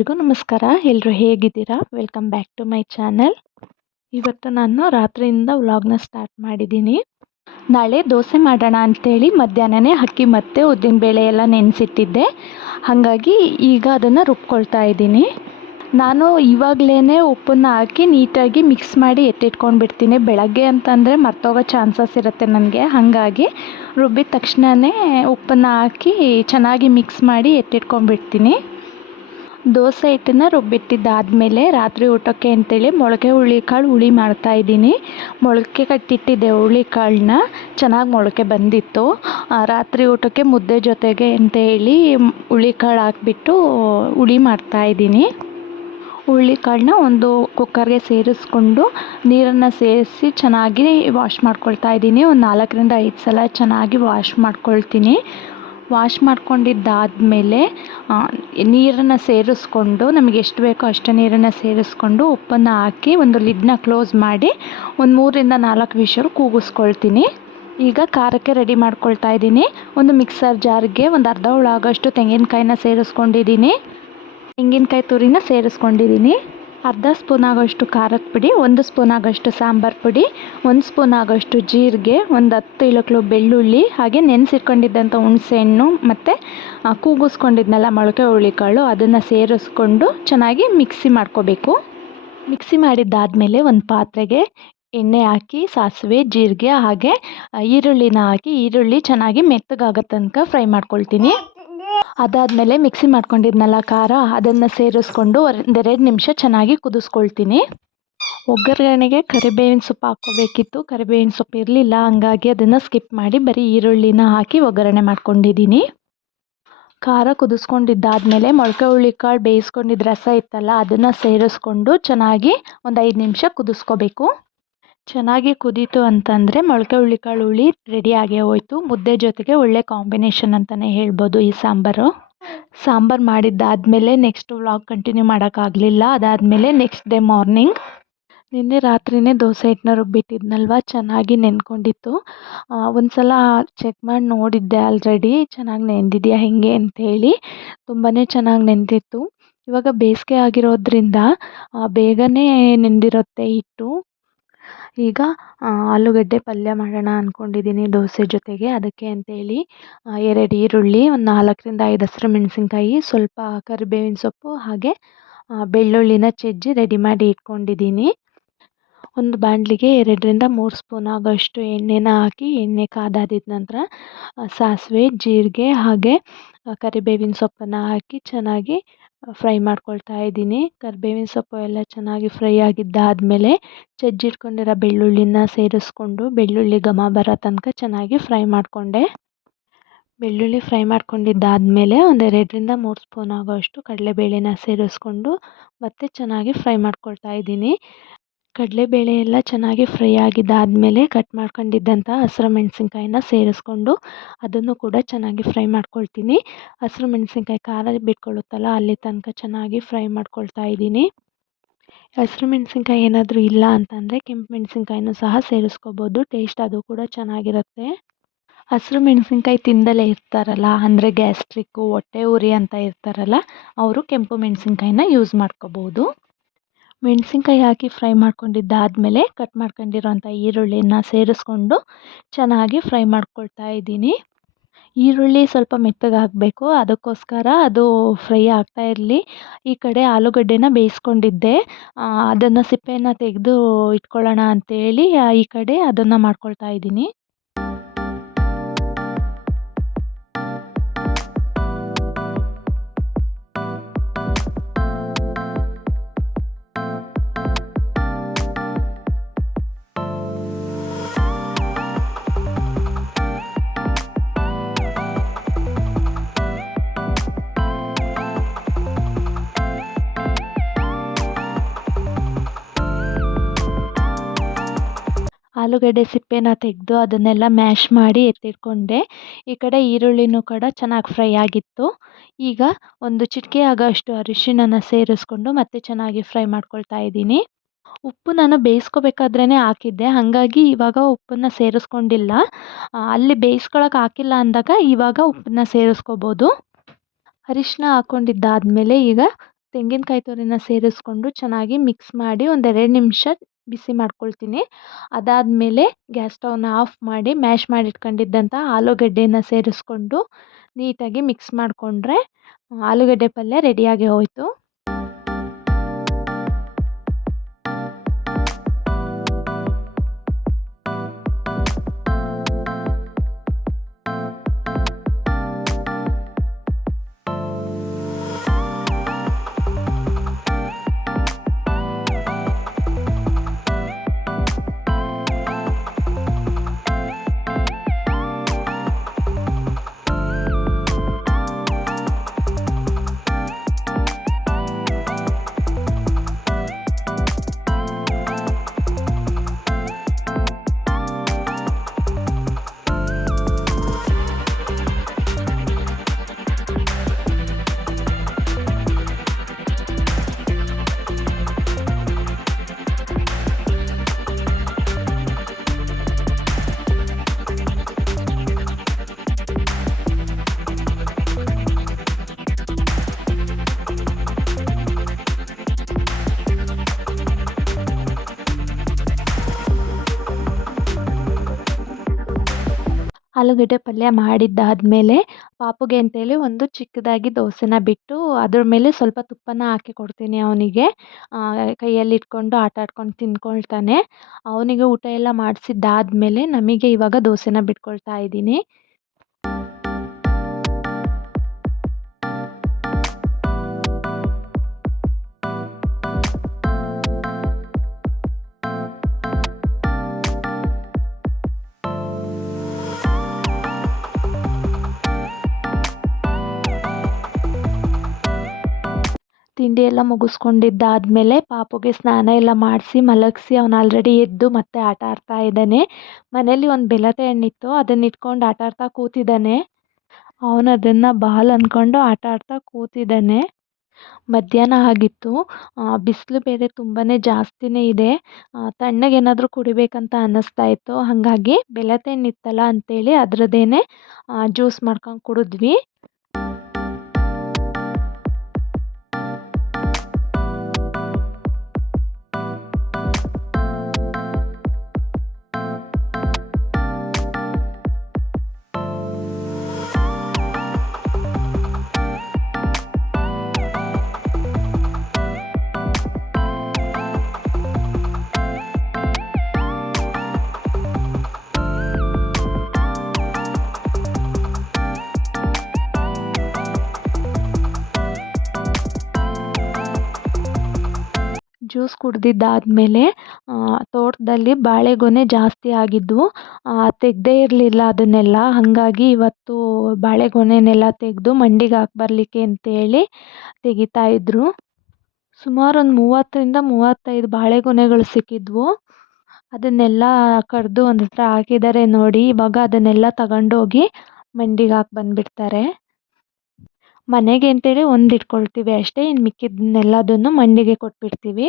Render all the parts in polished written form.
ಎಲ್ರಿಗೂ ನಮಸ್ಕಾರ. ಎಲ್ಲರೂ ಹೇಗಿದ್ದೀರಾ? Welcome back to my channel. ಇವತ್ತು ನಾನು ರಾತ್ರಿಯಿಂದ ವ್ಲಾಗ್ನ ಸ್ಟಾರ್ಟ್ ಮಾಡಿದ್ದೀನಿ. ನಾಳೆ ದೋಸೆ ಮಾಡೋಣ ಅಂಥೇಳಿ ಮಧ್ಯಾಹ್ನನೇ ಅಕ್ಕಿ ಮತ್ತು ಉದ್ದಿನಬೇಳೆ ಎಲ್ಲ ನೆನೆಸಿಟ್ಟಿದ್ದೆ. ಹಾಗಾಗಿ ಈಗ ಅದನ್ನು ರುಬ್ಕೊಳ್ತಾ ಇದ್ದೀನಿ. ನಾನು ಇವಾಗಲೇ ಉಪ್ಪನ್ನು ಹಾಕಿ ನೀಟಾಗಿ ಮಿಕ್ಸ್ ಮಾಡಿ ಎತ್ತಿಟ್ಕೊಂಡು ಬಿಡ್ತೀನಿ. ಬೆಳಗ್ಗೆ ಅಂತಂದರೆ ಮರ್ತೋಗೋ ಚಾನ್ಸಸ್ ಇರುತ್ತೆ ನನಗೆ. ಹಾಗಾಗಿ ರುಬ್ಬಿದ ತಕ್ಷಣವೇ ಉಪ್ಪನ್ನು ಹಾಕಿ ಚೆನ್ನಾಗಿ ಮಿಕ್ಸ್ ಮಾಡಿ ಎತ್ತಿಟ್ಕೊಂಡ್ಬಿಡ್ತೀನಿ. ದೋಸೆ ಹಿಟ್ಟನ್ನು ರುಬ್ಬಿಟ್ಟಿದ್ದಾದಮೇಲೆ ರಾತ್ರಿ ಊಟಕ್ಕೆ ಅಂತೇಳಿ ಮೊಳಕೆ ಹುರುಳಿಕಾಳು ಹುಳಿ ಮಾಡ್ತಾಯಿದ್ದೀನಿ. ಮೊಳಕೆ ಕಟ್ಟಿಟ್ಟಿದ್ದೆ ಹುರುಳಿಕಾಳನ್ನ, ಚೆನ್ನಾಗಿ ಮೊಳಕೆ ಬಂದಿತ್ತು. ರಾತ್ರಿ ಊಟಕ್ಕೆ ಮುದ್ದೆ ಜೊತೆಗೆ ಅಂತೇಳಿ ಹುರುಳಿಕಾಳು ಹಾಕ್ಬಿಟ್ಟು ಹುಳಿ ಮಾಡ್ತಾಯಿದ್ದೀನಿ. ಹುರುಳಿಕಾಳನ್ನ ಒಂದು ಕುಕ್ಕರ್ಗೆ ಸೇರಿಸ್ಕೊಂಡು ನೀರನ್ನು ಸೇರಿಸಿ ಚೆನ್ನಾಗಿ ವಾಶ್ ಮಾಡ್ಕೊಳ್ತಾ ಇದ್ದೀನಿ. ಒಂದು 4ರಿಂದ 5 ಸಲ ಚೆನ್ನಾಗಿ ವಾಶ್ ಮಾಡ್ಕೊಳ್ತೀನಿ. ವಾಶ್ ಮಾಡ್ಕೊಂಡಿದ್ದಾದಮೇಲೆ ನೀರನ್ನು ಸೇರಿಸ್ಕೊಂಡು ನಮಗೆ ಎಷ್ಟು ಬೇಕೋ ಅಷ್ಟು ನೀರನ್ನು ಸೇರಿಸ್ಕೊಂಡು ಉಪ್ಪನ್ನು ಹಾಕಿ ಒಂದು ಲಿಡ್ನ ಕ್ಲೋಸ್ ಮಾಡಿ ಒಂದು 3ರಿಂದ 4 ವಿಷಲ್ ಕೂಗಿಸ್ಕೊಳ್ತೀನಿ. ಈಗ ಖಾರಕ್ಕೆ ರೆಡಿ ಮಾಡ್ಕೊಳ್ತಾ ಇದ್ದೀನಿ. ಒಂದು ಮಿಕ್ಸರ್ ಜಾರ್ಗೆ ಒಂದು ಅರ್ಧ ಹೋಳು ಆಗೋಷ್ಟು ತೆಂಗಿನಕಾಯಿನ ಸೇರಿಸ್ಕೊಂಡಿದ್ದೀನಿ. ತೆಂಗಿನಕಾಯಿ ತುರಿನ ಸೇರಿಸ್ಕೊಂಡಿದ್ದೀನಿ. ಅರ್ಧ ಸ್ಪೂನ್ ಆಗೋಷ್ಟು ಖಾರದ ಪುಡಿ, 1 ಸ್ಪೂನ್ ಆಗೋಷ್ಟು ಸಾಂಬಾರು ಪುಡಿ, 1 ಸ್ಪೂನ್ ಆಗೋಷ್ಟು ಜೀರಿಗೆ, ಒಂದು 10 ಇಳಕ್ಲು ಬೆಳ್ಳುಳ್ಳಿ, ಹಾಗೆ ನೆನೆಸಿಟ್ಕೊಂಡಿದ್ದಂಥ ಹುಣಸೆಹಣ್ಣು ಮತ್ತು ಕೂಗಿಸ್ಕೊಂಡಿದ್ನಲ್ಲ ಮೊಳಕೆ ಹುರುಳಿಕಾಳು ಅದನ್ನು ಸೇರಿಸ್ಕೊಂಡು ಚೆನ್ನಾಗಿ ಮಿಕ್ಸಿ ಮಾಡ್ಕೋಬೇಕು. ಮಿಕ್ಸಿ ಮಾಡಿದ್ದಾದಮೇಲೆ ಒಂದು ಪಾತ್ರೆಗೆ ಎಣ್ಣೆ ಹಾಕಿ ಸಾಸಿವೆ, ಜೀರಿಗೆ ಹಾಗೆ ಈರುಳ್ಳಿನ ಹಾಕಿ ಈರುಳ್ಳಿ ಚೆನ್ನಾಗಿ ಮೆತ್ತಗಾಗೋ ತನಕ ಫ್ರೈ ಮಾಡ್ಕೊಳ್ತೀನಿ. ಅದಾದಮೇಲೆ ಮಿಕ್ಸಿ ಮಾಡ್ಕೊಂಡಿದ್ನಲ್ಲ ಖಾರ ಅದನ್ನು ಸೇರಿಸ್ಕೊಂಡು 1-2 ನಿಮಿಷ ಚೆನ್ನಾಗಿ ಕುದಿಸ್ಕೊಳ್ತೀನಿ. ಒಗ್ಗರಣೆಗೆ ಕರಿಬೇವಿನ ಸೊಪ್ಪು ಹಾಕ್ಕೋಬೇಕಿತ್ತು. ಕರಿಬೇವಿನ ಸೊಪ್ಪು ಇರಲಿಲ್ಲ, ಹಂಗಾಗಿ ಅದನ್ನು ಸ್ಕಿಪ್ ಮಾಡಿ ಬರೀ ಈರುಳ್ಳಿನ ಹಾಕಿ ಒಗ್ಗರಣೆ ಮಾಡ್ಕೊಂಡಿದ್ದೀನಿ. ಖಾರ ಕುದಿಸ್ಕೊಂಡಿದ್ದಾದಮೇಲೆ ಮೊಳಕೆ ಹುರುಳಿಕಾಳು ಬೇಯಿಸ್ಕೊಂಡಿದ್ದ ರಸ ಇತ್ತಲ್ಲ ಅದನ್ನು ಸೇರಿಸ್ಕೊಂಡು ಚೆನ್ನಾಗಿ ಒಂದು 5 ನಿಮಿಷ ಕುದಿಸ್ಕೋಬೇಕು. ಚೆನ್ನಾಗಿ ಕುದೀತು ಅಂತಂದರೆ ಮೊಳಕೆ ಹುರುಳಿಕಾಳು ಹುಳಿ ರೆಡಿಯಾಗೇ ಹೋಯಿತು. ಮುದ್ದೆ ಜೊತೆಗೆ ಒಳ್ಳೆ ಕಾಂಬಿನೇಷನ್ ಅಂತಲೇ ಹೇಳ್ಬೋದು ಈ ಸಾಂಬಾರು. ಸಾಂಬಾರು ಮಾಡಿದ್ದಾದಮೇಲೆ ನೆಕ್ಸ್ಟ್ ವ್ಲಾಗ್ ಕಂಟಿನ್ಯೂ ಮಾಡೋಕ್ಕಾಗಲಿಲ್ಲ. ಅದಾದಮೇಲೆ ನೆಕ್ಸ್ಟ್ ಡೇ ಮಾರ್ನಿಂಗ್ ನಿನ್ನೆ ರಾತ್ರಿಯೇ ದೋಸೆ ಹಿಟ್ಟನ್ನ ರುಬ್ಬಿಟ್ಟಿದ್ನಲ್ವ, ಚೆನ್ನಾಗಿ ನೆನ್ಕೊಂಡಿತ್ತು. ಒಂದು ಸಲ ಚೆಕ್ ಮಾಡಿ ನೋಡಿದ್ದೆ ಆಲ್ರೆಡಿ ಚೆನ್ನಾಗಿ ನೆಂದಿದೆಯಾ ಹೇಗೆ ಅಂಥೇಳಿ. ತುಂಬಾ ಚೆನ್ನಾಗಿ ನೆಂದಿತ್ತು. ಇವಾಗ ಬೇಸಿಗೆ ಆಗಿರೋದ್ರಿಂದ ಬೇಗನೆ ನೆಂದಿರುತ್ತೆ ಹಿಟ್ಟು. ಈಗ ಆಲೂಗಡ್ಡೆ ಪಲ್ಯ ಮಾಡೋಣ ಅಂದ್ಕೊಂಡಿದ್ದೀನಿ ದೋಸೆ ಜೊತೆಗೆ. ಅದಕ್ಕೆ ಅಂತೇಳಿ 2 ಈರುಳ್ಳಿ, ಒಂದು 4ರಿಂದ 5 ಹಸಿರುಮೆಣಸಿನ್ಕಾಯಿ, ಸ್ವಲ್ಪ ಕರಿಬೇವಿನ ಸೊಪ್ಪು ಹಾಗೆ ಬೆಳ್ಳುಳ್ಳಿನ ಜಜ್ಜಿ ರೆಡಿ ಮಾಡಿ ಇಟ್ಕೊಂಡಿದ್ದೀನಿ. ಒಂದು ಬಾಣಲಿಗೆ 2ರಿಂದ 3 ಸ್ಪೂನ್ ಆಗೋಷ್ಟು ಎಣ್ಣೆನ ಹಾಕಿ ಎಣ್ಣೆ ಕಾದಾದಿದ ನಂತರ ಸಾಸಿವೆ, ಜೀರಿಗೆ ಹಾಗೆ ಕರಿಬೇವಿನ ಸೊಪ್ಪನ್ನು ಹಾಕಿ ಚೆನ್ನಾಗಿ ಫ್ರೈ ಮಾಡ್ಕೊಳ್ತಾ ಇದ್ದೀನಿ. ಕರಿಬೇವಿನ ಸೊಪ್ಪು ಎಲ್ಲ ಚೆನ್ನಾಗಿ ಫ್ರೈ ಆಗಿದ್ದಾದಮೇಲೆ ಜಜ್ಜಿಟ್ಕೊಂಡಿರೋ ಬೆಳ್ಳುಳ್ಳಿನ ಸೇರಿಸ್ಕೊಂಡು ಬೆಳ್ಳುಳ್ಳಿ ಘಮ ಬರೋ ತನಕ ಚೆನ್ನಾಗಿ ಫ್ರೈ ಮಾಡಿಕೊಂಡೆ. ಬೆಳ್ಳುಳ್ಳಿ ಫ್ರೈ ಮಾಡ್ಕೊಂಡಿದ್ದಾದಮೇಲೆ ಒಂದು 2ರಿಂದ 3 ಸ್ಪೂನ್ ಆಗೋಷ್ಟು ಕಡಲೆಬೇಳೆನ ಸೇರಿಸ್ಕೊಂಡು ಮತ್ತೆ ಚೆನ್ನಾಗಿ ಫ್ರೈ ಮಾಡ್ಕೊಳ್ತಾ ಇದ್ದೀನಿ. ಕಡಲೆಬೇಳೆ ಎಲ್ಲ ಚೆನ್ನಾಗಿ ಫ್ರೈ ಆಗಿದ್ದಾದಮೇಲೆ ಕಟ್ ಮಾಡ್ಕೊಂಡಿದ್ದಂಥ ಹಸಿರು ಮೆಣಸಿನ್ಕಾಯಿನ ಸೇರಿಸ್ಕೊಂಡು ಅದನ್ನು ಕೂಡ ಚೆನ್ನಾಗಿ ಫ್ರೈ ಮಾಡ್ಕೊಳ್ತೀನಿ. ಹಸಿರು ಮೆಣಸಿನ್ಕಾಯಿ ಖಾರ ಬಿಟ್ಕೊಳ್ಳುತ್ತಲ್ಲ ಅಲ್ಲಿ ತನಕ ಚೆನ್ನಾಗಿ ಫ್ರೈ ಮಾಡ್ಕೊಳ್ತಾ ಇದ್ದೀನಿ. ಹಸಿರು ಮೆಣಸಿನ್ಕಾಯಿ ಏನಾದರೂ ಇಲ್ಲ ಅಂತಂದರೆ ಕೆಂಪು ಮೆಣಸಿನ್ಕಾಯಿನೂ ಸಹ ಸೇರಿಸ್ಕೋಬೋದು. ಟೇಸ್ಟ್ ಅದು ಕೂಡ ಚೆನ್ನಾಗಿರುತ್ತೆ. ಹಸಿರು ಮೆಣಸಿನ್ಕಾಯಿ ತಿಂದಲೇ ಇರ್ತಾರಲ್ಲ, ಅಂದರೆ ಗ್ಯಾಸ್ಟ್ರಿಕ್ಕು, ಹೊಟ್ಟೆ ಉರಿ ಅಂತ ಇರ್ತಾರಲ್ಲ, ಅವರು ಕೆಂಪು ಮೆಣಸಿನ್ಕಾಯಿನ ಯೂಸ್ ಮಾಡ್ಕೋಬೋದು. ಮೆಣಸಿನ್ಕಾಯಿ ಹಾಕಿ ಫ್ರೈ ಮಾಡ್ಕೊಂಡಿದ್ದಾದಮೇಲೆ ಕಟ್ ಮಾಡ್ಕೊಂಡಿರೋಂಥ ಈರುಳ್ಳಿನ ಸೇರಿಸ್ಕೊಂಡು ಚೆನ್ನಾಗಿ ಫ್ರೈ ಮಾಡ್ಕೊಳ್ತಾ ಇದ್ದೀನಿ. ಈರುಳ್ಳಿ ಸ್ವಲ್ಪ ಮೆತ್ತಗಾಗಬೇಕು, ಅದಕ್ಕೋಸ್ಕರ ಅದು ಫ್ರೈ ಆಗ್ತಾ ಇರಲಿ. ಈ ಕಡೆ ಆಲೂಗಡ್ಡೆನ ಬೇಯಿಸ್ಕೊಂಡಿದ್ದೆ, ಅದನ್ನು ಸಿಪ್ಪೆಯನ್ನು ತೆಗೆದು ಇಟ್ಕೊಳ್ಳೋಣ ಅಂತೇಳಿ ಈ ಕಡೆ ಅದನ್ನು ಮಾಡ್ಕೊಳ್ತಾ ಇದ್ದೀನಿ. ಆಲೂಗಡ್ಡೆ ಸಿಪ್ಪೆನ ತೆಗೆದು ಅದನ್ನೆಲ್ಲ ಮ್ಯಾಶ್ ಮಾಡಿ ಎತ್ತಿಟ್ಕೊಂಡೆ. ಈ ಕಡೆ ಈರುಳ್ಳಿನೂ ಕೂಡ ಚೆನ್ನಾಗಿ ಫ್ರೈ ಆಗಿತ್ತು. ಈಗ ಒಂದು ಚಿಟಿಕೆ ಆಗೋಷ್ಟು ಅರಿಶಿಣನ ಸೇರಿಸ್ಕೊಂಡು ಮತ್ತೆ ಚೆನ್ನಾಗಿ ಫ್ರೈ ಮಾಡ್ಕೊಳ್ತಾ ಇದ್ದೀನಿ. ಉಪ್ಪು ನಾನು ಬೇಯಿಸ್ಕೋಬೇಕಾದ್ರೇ ಹಾಕಿದ್ದೆ, ಹಾಗಾಗಿ ಇವಾಗ ಉಪ್ಪನ್ನು ಸೇರಿಸ್ಕೊಂಡಿಲ್ಲ. ಅಲ್ಲಿ ಬೇಯಿಸ್ಕೊಳಕ್ಕೆ ಹಾಕಿಲ್ಲ ಅಂದಾಗ ಇವಾಗ ಉಪ್ಪನ್ನ ಸೇರಿಸ್ಕೋಬೋದು. ಅರಿಶಿನ ಹಾಕ್ಕೊಂಡಿದ್ದಾದಮೇಲೆ ಈಗ ತೆಂಗಿನಕಾಯಿ ತುರಿನ ಸೇರಿಸ್ಕೊಂಡು ಚೆನ್ನಾಗಿ ಮಿಕ್ಸ್ ಮಾಡಿ ಒಂದು 2 ನಿಮಿಷ ಬಿಸಿ ಮಾಡ್ಕೊಳ್ತೀನಿ. ಅದಾದಮೇಲೆ ಗ್ಯಾಸ್ ಸ್ಟವ್ನ ಆಫ್ ಮಾಡಿ ಮ್ಯಾಶ್ ಮಾಡಿ ಇಟ್ಕೊಂಡಿದ್ದಂಥ ಆಲೂಗಡ್ಡೆನ ಸೇರಿಸ್ಕೊಂಡು ನೀಟಾಗಿ ಮಿಕ್ಸ್ ಮಾಡಿಕೊಂಡ್ರೆ ಆಲೂಗಡ್ಡೆ ಪಲ್ಯ ರೆಡಿಯಾಗಿ ಹೋಯಿತು. ಆಲೂಗಡ್ಡೆ ಪಲ್ಯ ಮಾಡಿದ್ದಾದಮೇಲೆ ಪಾಪುಗೆ ಅಂತೇಳಿ ಒಂದು ಚಿಕ್ಕದಾಗಿ ದೋಸೆನ ಬಿಟ್ಟು ಅದ್ರ ಮೇಲೆ ಸ್ವಲ್ಪ ತುಪ್ಪನ ಹಾಕಿ ಕೊಡ್ತೀನಿ ಅವನಿಗೆ. ಕೈಯಲ್ಲಿ ಇಟ್ಕೊಂಡು ಆಟ ಆಡ್ಕೊಂಡು ತಿಂದ್ಕೊಳ್ತಾನೆ. ಅವನಿಗೆ ಊಟ ಎಲ್ಲ ಮಾಡಿಸಿದ್ದಾದ್ಮೇಲೆ ನಮಗೆ ಇವಾಗ ದೋಸೆನ ಬಿಟ್ಕೊಳ್ತಾ ಇದ್ದೀನಿ. ತಿಂಡಿ ಎಲ್ಲ ಮುಗಿಸ್ಕೊಂಡಿದ್ದಾದ್ಮೇಲೆ ಪಾಪುಗೆ ಸ್ನಾನ ಎಲ್ಲ ಮಾಡಿಸಿ ಮಲಗಿಸಿ ಅವನು ಆಲ್ರೆಡಿ ಎದ್ದು ಮತ್ತೆ ಆಟ ಆಡ್ತಾ ಇದ್ದಾನೆ. ಮನೇಲಿ ಒಂದು ಬೆಲ್ಲದ ಹಣ್ಣಿತ್ತು, ಅದನ್ನ ಇಟ್ಕೊಂಡು ಆಟ ಆಡ್ತಾ ಕೂತಿದ್ದಾನೆ. ಅವನು ಅದನ್ನು ಬಾಲ್ ಅಂದ್ಕೊಂಡು ಆಟ ಆಡ್ತಾ ಕೂತಿದ್ದಾನೆ. ಮಧ್ಯಾಹ್ನ ಆಗಿತ್ತು. ಬಿಸಿಲು ಬೇರೆ ತುಂಬಾ ಜಾಸ್ತಿನೇ ಇದೆ. ತಣ್ಣಗೇನಾದರೂ ಕುಡಿಬೇಕಂತ ಅನ್ನಿಸ್ತಾ ಇತ್ತು. ಹಾಗಾಗಿ ಬೆಲ್ಲದ ಹಣ್ಣು ಇತ್ತಲ್ಲ ಅಂತೇಳಿ ಅದರದ್ದೇನೆ ಜ್ಯೂಸ್ ಮಾಡ್ಕೊಂಡು ಕುಡಿದ್ವಿ. ಜ್ಯೂಸ್ ಕುಡ್ದಿದ್ದಾದಮೇಲೆ ತೋಟದಲ್ಲಿ ಬಾಳೆಗೊನೆ ಜಾಸ್ತಿ ಆಗಿದ್ವು. ತೆಗೆದೇ ಇರಲಿಲ್ಲ ಅದನ್ನೆಲ್ಲ. ಹಾಗಾಗಿ ಇವತ್ತು ಬಾಳೆಗೊನೆನೆಲ್ಲ ತೆಗೆದು ಮಂಡಿಗೆ ಹಾಕಿ ಬರಲಿಕ್ಕೆ ಅಂತೇಳಿ ತೆಗಿತಾ ಇದ್ದರು. ಸುಮಾರು ಒಂದು 30ರಿಂದ 35 ಬಾಳೆಗೊನೆಗಳು ಸಿಕ್ಕಿದ್ವು. ಅದನ್ನೆಲ್ಲ ಕಡಿದು ಒಂದು ಹತ್ರ ಹಾಕಿದ್ದಾರೆ ನೋಡಿ. ಇವಾಗ ಅದನ್ನೆಲ್ಲ ತಗೊಂಡೋಗಿ ಮಂಡಿಗೆ ಹಾಕಿ ಬಂದುಬಿಡ್ತಾರೆ. ಮನೆಗೆ ಅಂತೇಳಿ ಒಂದು ಇಟ್ಕೊಳ್ತೀವಿ ಅಷ್ಟೇ. ಇನ್ನು ಮಿಕ್ಕಿದ್ದನ್ನೆಲ್ಲದನ್ನು ಮಂಡಿಗೆ ಕೊಟ್ಬಿಡ್ತೀವಿ.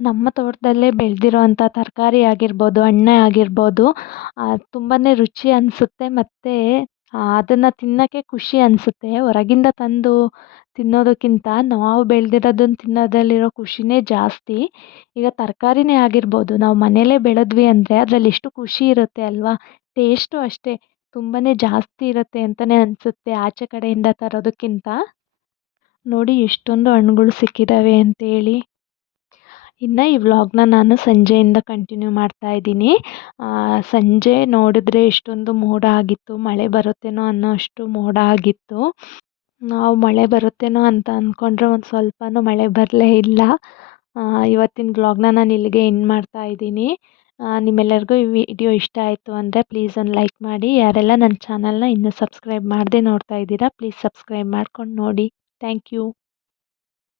ನಮ್ಮ ತೋಟದಲ್ಲೇ ಬೆಳೆದಿರೋವಂಥ ತರಕಾರಿ ಆಗಿರ್ಬೋದು, ಹಣ್ಣೇ ಆಗಿರ್ಬೋದು, ತುಂಬಾ ರುಚಿ ಅನಿಸುತ್ತೆ. ಮತ್ತು ಅದನ್ನು ತಿನ್ನೋಕ್ಕೆ ಖುಷಿ ಅನಿಸುತ್ತೆ. ಹೊರಗಿಂದ ತಂದು ತಿನ್ನೋದಕ್ಕಿಂತ ನಾವು ಬೆಳೆದಿರೋದನ್ನ ತಿನ್ನೋದ್ರಲ್ಲಿರೋ ಖುಷಿನೇ ಜಾಸ್ತಿ. ಈಗ ತರಕಾರಿನೇ ಆಗಿರ್ಬೋದು, ನಾವು ಮನೆಯಲ್ಲೇ ಬೆಳೆದ್ವಿ ಅಂದರೆ ಅದರಲ್ಲಿ ಎಷ್ಟು ಖುಷಿ ಇರುತ್ತೆ ಅಲ್ವಾ. ಟೇಸ್ಟು ಅಷ್ಟೇ ತುಂಬಾ ಜಾಸ್ತಿ ಇರುತ್ತೆ ಅಂತಲೇ ಅನಿಸುತ್ತೆ ಆಚೆ ಕಡೆಯಿಂದ ತರೋದಕ್ಕಿಂತ. ನೋಡಿ ಎಷ್ಟೊಂದು ಹಣ್ಣುಗಳು ಸಿಕ್ಕಿದ್ದಾವೆ ಅಂತೇಳಿ. ಇನ್ನು ಈ ವ್ಲಾಗ್ನ ನಾನು ಸಂಜೆಯಿಂದ ಕಂಟಿನ್ಯೂ ಮಾಡ್ತಾ ಇದ್ದೀನಿ. ಸಂಜೆ ನೋಡಿದ್ರೆ ಎಷ್ಟೊಂದು ಮೋಡ ಆಗಿತ್ತು, ಮಳೆ ಬರುತ್ತೇನೋ ಅನ್ನೋ ಅಷ್ಟು ಮೋಡ ಆಗಿತ್ತು. ನಾವು ಮಳೆ ಬರುತ್ತೇನೋ ಅಂತ ಅಂದ್ಕೊಂಡ್ರೆ ಒಂದು ಸ್ವಲ್ಪನೂ ಮಳೆ ಬರಲೇ ಇಲ್ಲ. ಇವತ್ತಿನ ವ್ಲಾಗ್ನ ನಾನು ಇಲ್ಲಿಗೆ ಎಂಡ್ ಮಾಡ್ತಾ ಇದ್ದೀನಿ. ನಿಮ್ಮೆಲ್ಲರಿಗೂ ಈ ವಿಡಿಯೋ ಇಷ್ಟ ಆಯಿತು ಅಂದರೆ ಪ್ಲೀಸ್ ಒಂದು ಲೈಕ್ ಮಾಡಿ. ಯಾರೆಲ್ಲ ನನ್ನ ಚಾನಲ್ನ ಇನ್ನೂ ಸಬ್ಸ್ಕ್ರೈಬ್ ಮಾಡದೆ ನೋಡ್ತಾ ಇದ್ದೀರಾ ಪ್ಲೀಸ್ ಸಬ್ಸ್ಕ್ರೈಬ್ ಮಾಡ್ಕೊಂಡು ನೋಡಿ. Thank you.